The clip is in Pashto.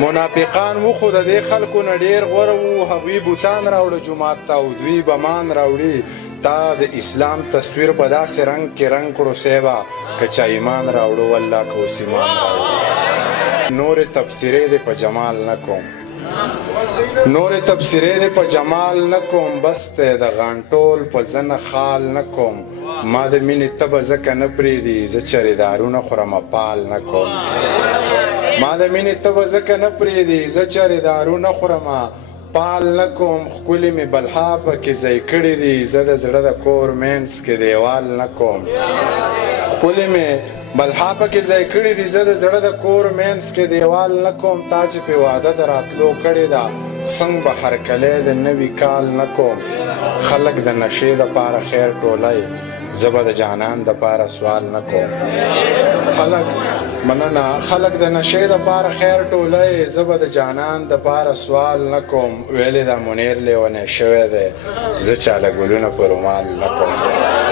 منافقان و خو د دې خلکو نه ډېر غوره وو هغوی بوتان راوړه جومات ته او دوی بمان راوړي تا د اسلام تصویر په داسې رنګ کې رنګ کړو صیبه که چا ایمان راوړو والله که اوس ایمان راوړو نورې تبصرې دې په جمال نه کوم نورې تبصرې دې په جمال نه کوم بس دی د غانټول په زنه خال نه کوم ما د مینې تبه ځکه نه پرېږدي زه چریدارونه خورمه پال نه کوم ما د مینې تبه ځکه نه پرېږدي زه چریدارونه خورمه پال نه کوم ښکلې مې بلها پکې ځای کړي دي زه د زړه د کور مینځ کې دیوال نه کوم ښکلې مې بلها پکې ځای کړي دي زه د زړه د کور مینځ کې دیوال نه کوم تا چې پې واده د راتلو کړې ده څنګ به هرکلی د نوي کال نه کوم خلک د نشې دپاره خیر ټولی زه به د جانان دپاره سوال نه کوم خلک د نشې دپاره خیر ټولی زه به د جانان دپاره سوال نه کوم ویلې دا منیر لیونی شوی دی زه چاله ګلونه په رومال نه کوم